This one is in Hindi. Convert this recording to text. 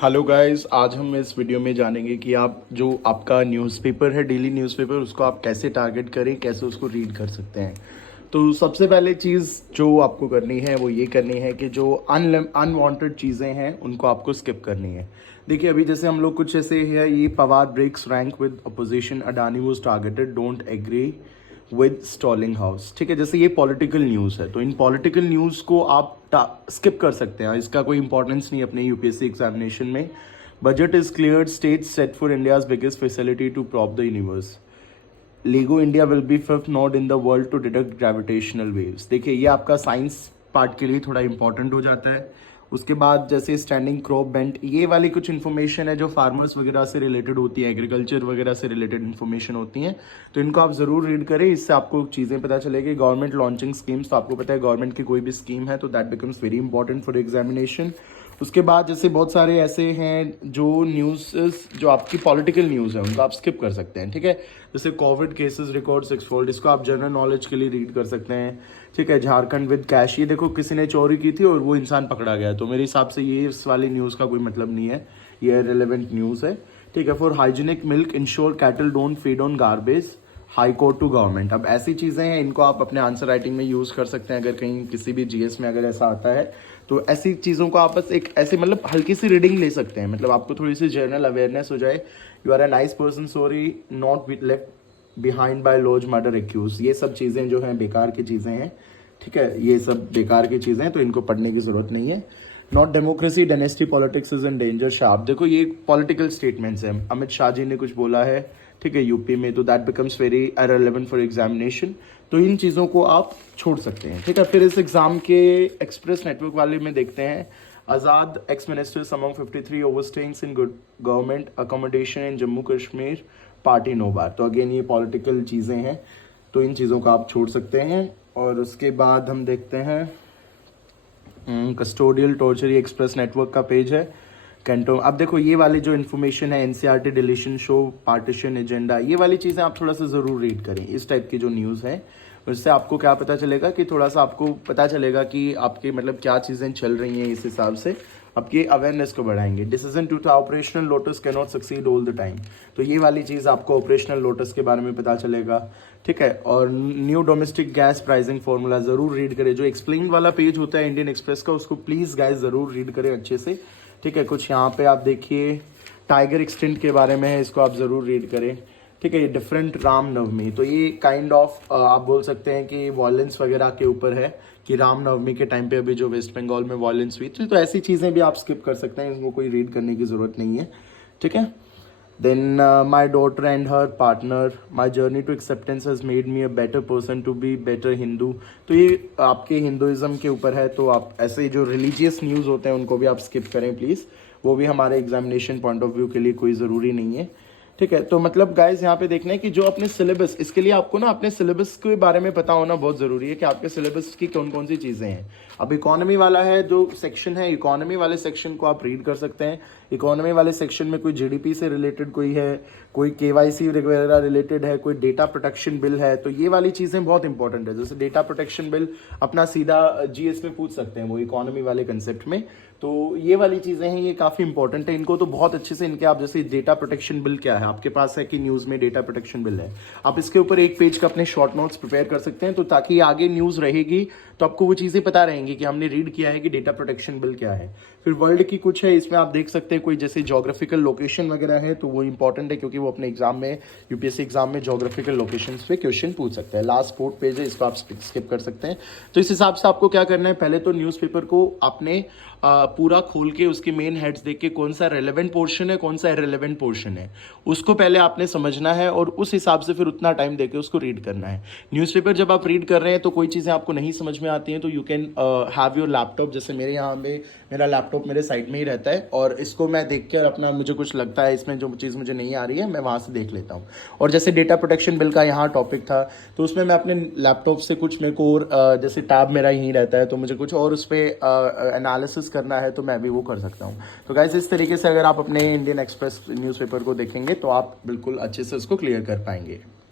हेलो गाइस, आज हम इस वीडियो में जानेंगे कि आप जो आपका न्यूज़पेपर है, डेली न्यूज़पेपर, उसको आप कैसे टारगेट करें, कैसे उसको रीड कर सकते हैं। तो सबसे पहले चीज़ जो आपको करनी है वो ये करनी है कि जो अनवांटेड चीज़ें हैं उनको आपको स्किप करनी है। देखिए, अभी जैसे हम लोग कुछ ऐसे है, ये Pawar breaks rank with opposition, Adani was targeted, don't agree with stalling house. ठीक है, जैसे ये पॉलिटिकल न्यूज़ है तो इन पॉलिटिकल न्यूज़ को आप स्किप कर सकते हैं, इसका कोई इंपॉर्टेंस नहीं अपने यूपीएससी एग्जामिनेशन में। Budget is clear, state set for India's biggest facility to probe the universe. LIGO India will be fifth node in the world to detect gravitational waves. देखिए, ये आपका साइंस पार्ट के लिए थोड़ा इंपॉर्टेंट हो जाता है। उसके बाद जैसे स्टैंडिंग क्रॉप बेंट, ये वाली कुछ इन्फॉर्मेशन है जो फार्मर्स वगैरह से रिलेटेड होती है, एग्रीकल्चर वगैरह से रिलेटेड इन्फॉर्मेशन होती हैं, तो इनको आप ज़रूर रीड करें। इससे आपको चीज़ें पता चलेगी। गवर्नमेंट लॉन्चिंग स्कीम्स, तो आपको पता है गवर्नमेंट की कोई भी स्कीम है तो that becomes very important for examination. उसके बाद जैसे बहुत सारे ऐसे हैं जो न्यूज़, जो आपकी पॉलिटिकल न्यूज़ है उनको आप स्किप कर सकते हैं। ठीक है, जैसे कोविड केसेस रिकॉर्ड 6 फोल्ड, इसको आप जनरल नॉलेज के लिए रीड कर सकते हैं। ठीक है, झारखंड विद कैश, ये देखो किसी ने चोरी की थी और वो इंसान पकड़ा गया, तो मेरे हिसाब से ये इस वाली न्यूज़ का कोई मतलब नहीं है, ये रिलेवेंट न्यूज़ है। ठीक है, for hygienic milk ensure cattle don't feed on garbage, high court to government. अब ऐसी चीज़ें हैं, इनको आप अपने आंसर राइटिंग में यूज़ कर सकते हैं। अगर कहीं किसी भी जीएस में अगर ऐसा आता है तो ऐसी चीज़ों को आप बस एक ऐसे मतलब हल्की सी रीडिंग ले सकते हैं, मतलब आपको थोड़ी सी जनरल अवेयरनेस हो जाए। You are a nice person, sorry not left behind by laws murder accuse. ये सब चीज़ें जो हैं बेकार की चीज़ें हैं। ठीक है, ये सब बेकार की चीज़ें हैं तो इनको पढ़ने की ज़रूरत नहीं है। Not democracy, dynasty politics is in danger sharp. देखो, ये पॉलिटिकल स्टेटमेंट्स हैं, अमित शाह जी ने कुछ बोला है, ठीक है, यूपी में, तो that becomes very irrelevant for examination. तो इन चीज़ों को आप छोड़ सकते हैं। ठीक है, फिर इस एग्जाम के एक्सप्रेस नेटवर्क वाले में देखते हैं, Azad ex ministers among 53 overstayings in good government accommodation in Jammu Kashmir, party no bar. तो अगेन ये पॉलिटिकल चीज़ें हैं तो इन चीज़ों को आप छोड़ सकते हैं। और उसके बाद हम देखते हैं कस्टोडियल टॉर्चर, ये एक्सप्रेस नेटवर्क का पेज है, कैंटो। अब देखो, ये वाली जो इन्फॉर्मेशन है, NCERT deletion show partition agenda, ये वाली चीज़ें आप थोड़ा सा ज़रूर रीड करें। इस टाइप की जो न्यूज़ है उससे आपको क्या पता चलेगा कि थोड़ा सा आपको पता चलेगा कि आपके मतलब क्या चीज़ें चल रही हैं, इस हिसाब से आपकी अवेयरनेस को बढ़ाएंगे। Decision to operational lotus can not succeed all the time, तो ये वाली चीज़ आपको ऑपरेशनल लोटस के बारे में पता चलेगा। ठीक है, और new domestic gas pricing formula ज़रूर रीड करें। जो एक्सप्लेन वाला पेज होता है इंडियन एक्सप्रेस का, उसको प्लीज़ गाइस ज़रूर रीड करें अच्छे से। ठीक है, कुछ यहाँ पे आप देखिए टाइगर एक्सटेंट के बारे में है, इसको आप ज़रूर रीड करें। ठीक है, ये डिफरेंट रामनवमी, तो ये काइंड ऑफ आप बोल सकते हैं कि वॉयलेंस वगैरह के ऊपर है कि रामनवमी के टाइम पे अभी जो वेस्ट बंगाल में वॉयलेंस हुई थी, तो ऐसी चीज़ें भी आप स्किप कर सकते हैं, इसको कोई रीड करने की ज़रूरत नहीं है। ठीक है, then my daughter and her partner, my journey to acceptance has made me a better person to be better Hindu. तो ये आपके हिंदुज़म के ऊपर है, तो आप ऐसे जो रिलीजियस न्यूज़ होते हैं उनको भी आप स्किप करें प्लीज़, वो भी हमारे एग्जामिनेशन पॉइंट ऑफ व्यू के लिए कोई ज़रूरी नहीं है। ठीक है, तो मतलब गाइस यहाँ पे देखना है कि जो अपने सिलेबस, इसके लिए आपको ना अपने सिलेबस के बारे में पता होना बहुत ज़रूरी है कि आपके सिलेबस की कौन कौन सी चीज़ें हैं। अब इकोनॉमी वाला है जो सेक्शन है, इकोनॉमी वाले सेक्शन को आप रीड कर सकते हैं। इकोनॉमी वाले सेक्शन में कोई जीडीपी से रिलेटेड कोई है, कोई केवाईसी वगैरह रिलेटेड है, कोई डेटा प्रोटेक्शन बिल है, तो ये वाली चीज़ें बहुत इंपॉर्टेंट है। जैसे डेटा प्रोटेक्शन बिल अपना सीधा जीएस में पूछ सकते हैं, वो इकोनॉमी वाले कंसेप्ट में। तो ये वाली चीज़ें हैं, ये काफ़ी इंपॉर्टेंट है, इनको तो बहुत अच्छे से इनके आप जैसे डेटा प्रोटेक्शन बिल क्या है आपके पास है कि न्यूज़ में डेटा प्रोटेक्शन बिल है, आप इसके ऊपर एक पेज का अपने शॉर्ट नोट्स प्रिपेयर कर सकते हैं, तो ताकि आगे न्यूज़ रहेगी तो आपको वो चीज़ें पता रहेंगी कि हमने रीड किया है कि डेटा प्रोटेक्शन बिल क्या है। फिर वर्ल्ड की कुछ है, इसमें आप देख सकते हैं कोई जैसे जोग्राफिकल लोकेशन वगैरह है, तो वो इंपॉर्टेंट है क्योंकि वो अपने एग्जाम में, यूपीएससी एग्जाम में जोग्राफिकल लोकेशंस पे क्वेश्चन पूछ सकते हैं। लास्ट 4 पेज है, इसको आप स्किप कर सकते हैं। तो इस हिसाब से आपको क्या करना है, पहले तो न्यूज़पेपर को आपने पूरा खोल के उसके मेन हेड्स देख के कौन सा रेलेवेंट पोर्शन है, कौन सा इररिलेवेंट पोर्शन है, उसको पहले आपने समझना है और उस हिसाब से फिर उतना टाइम देके उसको रीड करना है। न्यूज़पेपर जब आप रीड कर रहे हैं तो कोई चीज़ें आपको नहीं समझ में आती हैं तो you can have your laptop, जैसे मेरे यहाँ में मेरा लैपटॉप मेरे साइड में ही रहता है और इसको मैं देख कर अपना, मुझे कुछ लगता है इसमें जो चीज़ मुझे नहीं आ रही है मैं वहाँ से देख लेता हूँ। और जैसे डेटा प्रोटेक्शन बिल का यहाँ टॉपिक था तो उसमें मैं अपने लैपटॉप से कुछ मेरे को और जैसे टैब मेरा यहीं रहता है तो मुझे कुछ और उस पर एनालिसिस करना है तो मैं भी वो कर सकता हूँ। तो गाइस, इस तरीके से अगर आप अपने इंडियन एक्सप्रेस न्यूज़पेपर को देखेंगे तो आप बिल्कुल अच्छे से उसको क्लियर कर पाएंगे।